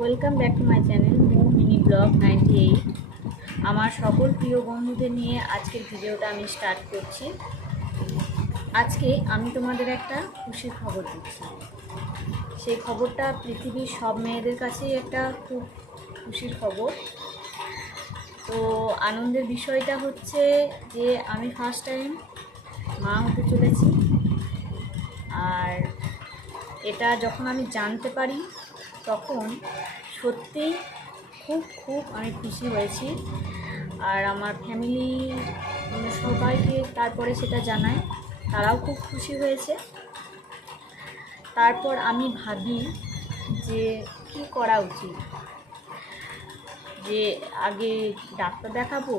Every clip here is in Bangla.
Welcome back to my channel mini blog 98। আমার সকল প্রিয় বন্ধুদের নিয়ে আজকের ভিডিওটা আমি স্টার্ট করছি। আজকে আমি তোমাদের একটা খুশির খবর দিচ্ছি। সেই খবরটা পৃথিবীর সব মেয়েদের কাছেই একটা খুব খুশির খবর। তো আনন্দের বিষয়টা হচ্ছে যে আমি ফার্স্ট টাইম মা হতে চলেছি। আর এটা যখন আমি জানতে পারি তখন সত্যিই খুব আমি খুশি হয়েছি। আর আমার ফ্যামিলি সবাইকে তারপরে সেটা জানায়, তারাও খুব খুশি হয়েছে। তারপর আমি ভাবি যে কি করা উচিত, যে আগে ডাক্তার দেখাবো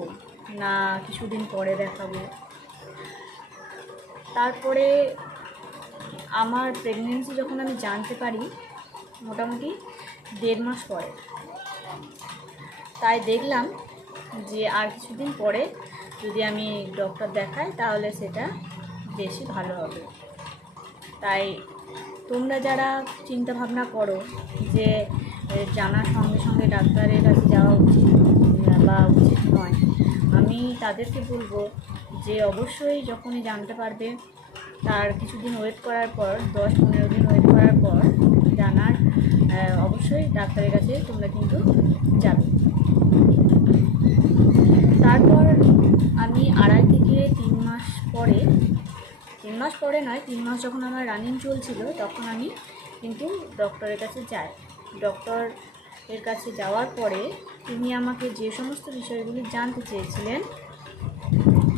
না কিছুদিন পরে দেখাবো। তারপরে আমার প্রেগনেন্সি যখন আমি জানতে পারি মোটামুটি 1.5 মাস পরে, তাই দেখলাম যে আর কিছুদিন পরে যদি আমি ডক্টর দেখাই তাহলে সেটা বেশি ভালো হবে। তাই তোমরা যারা চিন্তা ভাবনা করো যে জানার সঙ্গে সঙ্গে ডাক্তারের কাছে যাওয়া উচিত বা উচিত নয়, আমি তাদেরকে বলবো যে অবশ্যই যখনই জানতে পারবে তার কিছুদিন ওয়েট করার পর, 10-15 দিন ওয়েট করার পর জানার অবশ্যই ডাক্তারের কাছে তোমরা কিন্তু যাবে। তারপর আমি 2.5 থেকে 3 মাস পরে, 3 মাস পরে নয়, 3 মাস যখন আমার রানিং চলছিল তখন আমি কিন্তু ডক্টরের কাছে যাই। ডক্টরের কাছে যাওয়ার পরে তিনি আমাকে যে সমস্ত বিষয়গুলি জানতে চেয়েছিলেন,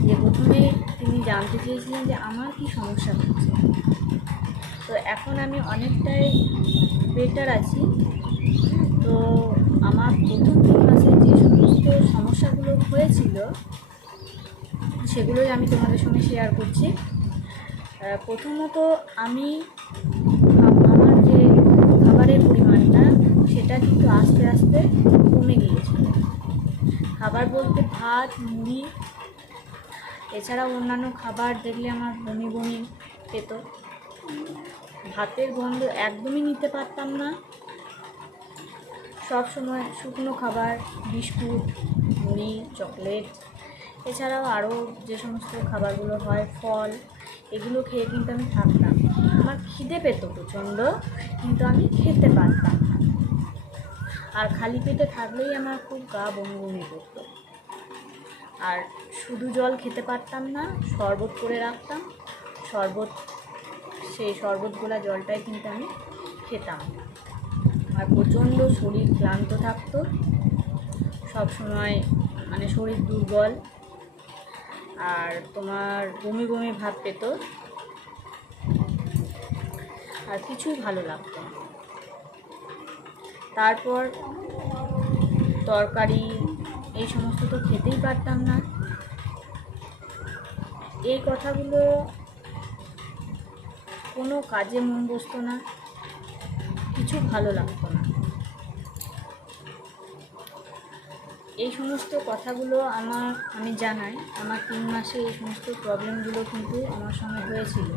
যে প্রথমে তিনি জানতে চেয়েছিলেন যে আমার কি সমস্যা হচ্ছে। তো এখন আমি অনেকটাই বেটার আছি। তো আমার প্রথম 3 মাসে যে সমস্ত সমস্যাগুলো হয়েছিল সেগুলোই আমি তোমাদের সঙ্গে শেয়ার করছি। প্রথমত আমি আমার যে খাবারের পরিমাণটা সেটা কিন্তু আস্তে আস্তে কমে গিয়েছিল। খাবার বলতে ভাত, মুড়ি, এছাড়াও অন্যান্য খাবার দেখলে আমার বমি বমি পেত। ভাতের গন্ধ একদমই নিতে পারতাম না। সব সময় শুকনো খাবার, বিস্কুট, মুড়ি, চকলেট, এছাড়াও আরও যে সমস্ত খাবারগুলো হয়, ফল, এগুলো খেয়ে কিন্তু আমি থাকতাম। আমার খিদে পেত প্রচণ্ড, কিন্তু আমি খেতে পারতাম না। আর খালি পেটে থাকলেই আমার খুব গা বমি বমি করতো। আর শুধু জল খেতে পারতাম না, শরবত করে রাখতাম, সেই শরবত গোলা জলটাই কিন্তু আমি খেতাম। আর প্রচণ্ড শরীর ক্লান্ত থাকতো, সব সময় মানে শরীর দুর্বল, আর তোমার বমি বমি ভাব পেত, আর কিছুই ভালো লাগতো না। তারপর তরকারি এই সমস্ত তো খেতেই পারতাম না। এই কথাগুলো কোনো কাজে মন বসতো না, কিছু ভালো লাগতো না। এই সমস্ত কথাগুলো আমি জানাই। আমার 3 মাসে এই সমস্ত প্রবলেমগুলো কিন্তু আমার সঙ্গে হয়েছিল।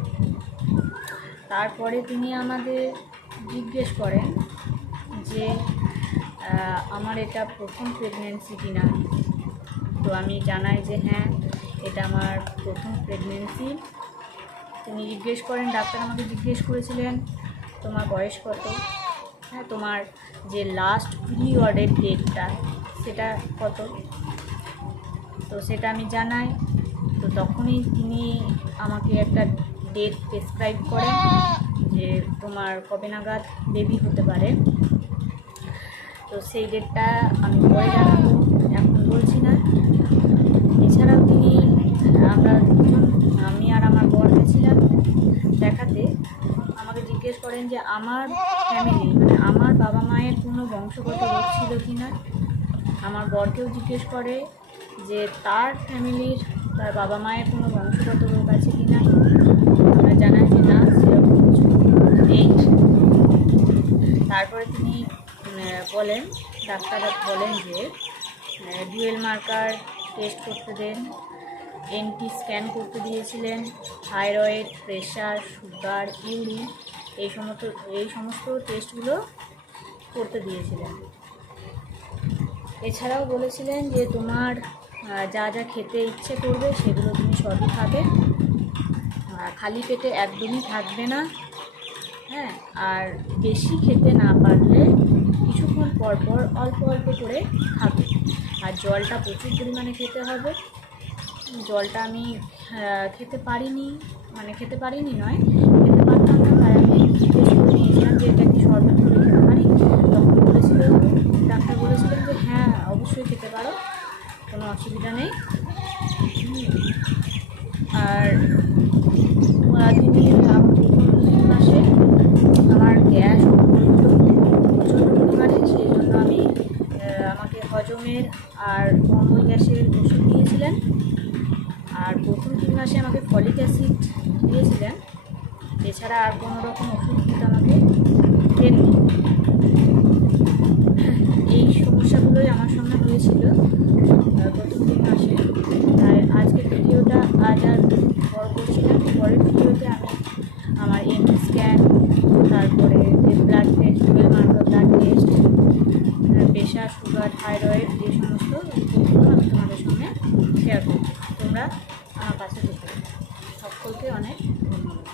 তারপরে তিনি আমাদের জিজ্ঞেস করেন যে আমার এটা প্রথম প্রেগনেন্সি কিনা। তো আমি জানাই যে হ্যাঁ, এটা আমার প্রথম প্রেগনেন্সি। তিনি জিজ্ঞেস করেন, ডাক্তার আমাকে জিজ্ঞেস করেছিলেন তোমার বয়স কত, হ্যাঁ তোমার যে লাস্ট পিরিয়ডের ডেটটা সেটা কত। তো সেটা আমি জানাই। তো তখনই তিনি আমাকে একটা ডেট প্রেসক্রাইব করেন যে তোমার কবে নাগাদ বেবি হতে পারে। তো সেই ডেটটা আমি পরে জানাবো, এখন বলছি না। এছাড়াও তিনি, আমরা দুজন, আমি আর আমার বর গেছিলাম দেখাতে। আমাকে জিজ্ঞেস করেন যে আমার ফ্যামিলি মানে আমার বাবা মায়ের কোনো বংশগত রোগ ছিল কি না। আমার বরকেও জিজ্ঞেস করে যে তার ফ্যামিলির, তার বাবা মায়ের কোনো বংশগত রোগ আছে কি না। আমরা জানাই যে না, সেরকম কিছু নেই। তারপরে তিনি বলেন, ডাক্তার বলেন যে ডুয়েল মার্কার টেস্ট করতে দেন, এনটি স্ক্যান করতে দিয়েছিলেন, থাইরয়েড, প্রেশার, সুগার, ইউরিন, এই সমস্ত টেস্টগুলো করতে দিয়েছিলেন। এছাড়াও বলেছিলেন যে তোমার যা যা খেতে ইচ্ছে করবে সেগুলো তুমি সবই খাবে, খালি পেটে একদমই থাকবে না। হ্যাঁ, আর বেশি খেতে না পারলে কিছুক্ষণ পর পর অল্প অল্প করে খাবে। আর জলটা প্রচুর পরিমাণে খেতে হবে। জলটা আমি খেতে পারিনি, মানে খেতে পারিনি নয়, খেতে পারতাম না, তাই আমি জিজ্ঞেস করে নিয়েছিলাম যে এটা কি শরবত করে খেতে পারি। তখন বলেছিল, ডাক্তার বলেছিলেন যে হ্যাঁ অবশ্যই খেতে পারো, কোনো অসুবিধা নেই। আর তিনি প্রথম 3 মাসে আমার গ্যাস হতো প্রচণ্ড পরিমাণে, সেই জন্য আমাকে হজমের আর অম্বল গ্যাসের ওষুধ দিয়েছিলেন। আর প্রথম 3 মাসে আমাকে ফলিক অ্যাসিড দিয়েছিলেন। এছাড়া আর কোনো রকম ওষুধ কিন্তু আমাকে দেননি। এই সমস্যাগুলোই আমার সঙ্গে হয়েছিল প্রথম 3 মাসে। তাই আজকের ভিডিওটা আজ আর বড় করছিলাম। পরের ভিডিওতে আমি আমার এমআরআই স্ক্যান, তারপরে যে blood test, 12 marker blood test, pressure, sugar, thyroid, এই সমস্ত রিপোর্টগুলো আমি তোমাদের সঙ্গে শেয়ার করব। তোমরা আমার পাশে দেখো। সকলকে অনেক ধন্যবাদ।